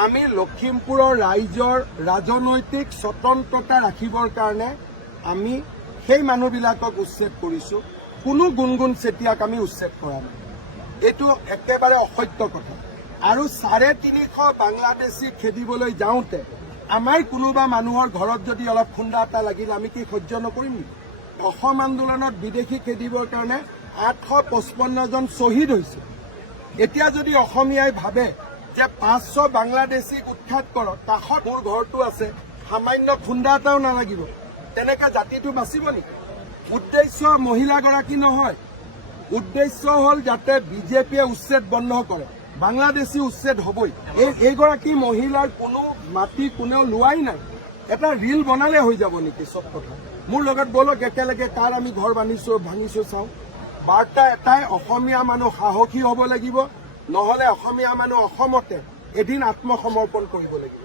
আমি লখিমপুৰৰ ৰাইজৰ ৰাজনৈতিক স্বতন্ত্ৰতা ৰাখিবৰ কাৰণে আমি সেই মানুহবিলাকক উচ্ছেদ কৰিছোঁ। কোনো গুণগুণ চেতিয়াক আমি উচ্ছেদ কৰা নাই। এইটো একেবাৰে অসত্য কথা। আৰু 350 বাংলাদেশী খেদিবলৈ যাওঁতে আমাৰ কোনোবা মানুহৰ ঘৰত যদি অলপ খুন্দা এটা লাগিল আমি কি সহ্য নকৰিম নেকি? অসম আন্দোলনত বিদেশী খেদিবৰ কাৰণে 855 জন শ্বহীদ হৈছে। এতিয়া যদি অসমীয়াই ভাবে যে 500 বাংলাদেশীক উৎখাত কৰক, কাষত মোৰ ঘৰটো আছে, সামান্য খুন্দা এটাও নালাগিব, তেনেকে জাতিটো বাচিব নেকি? উদ্দেশ্য মহিলাগৰাকী নহয়, উদ্দেশ্য হ'ল যাতে বিজেপিয়ে উচ্ছেদ বন্ধ কৰে, বাংলাদেশী উচ্ছেদ হ'বই। এইগৰাকী মহিলাৰ কোনো মাটি কোনেও লোৱাই নাই। এটা ৰিল বনালে হৈ যাব নেকি চব কথা? মোৰ লগত বলক একেলগে কাৰ আমি ঘৰ ভাঙিছো চাওঁ। বাৰ্তা এটাই, অসমীয়া মানুহ সাহসী হ'ব লাগিব, নহলে অসমীয়া মানুহ অসমতে এদিন আত্মসমৰ্পণ কৰিব লাগিব।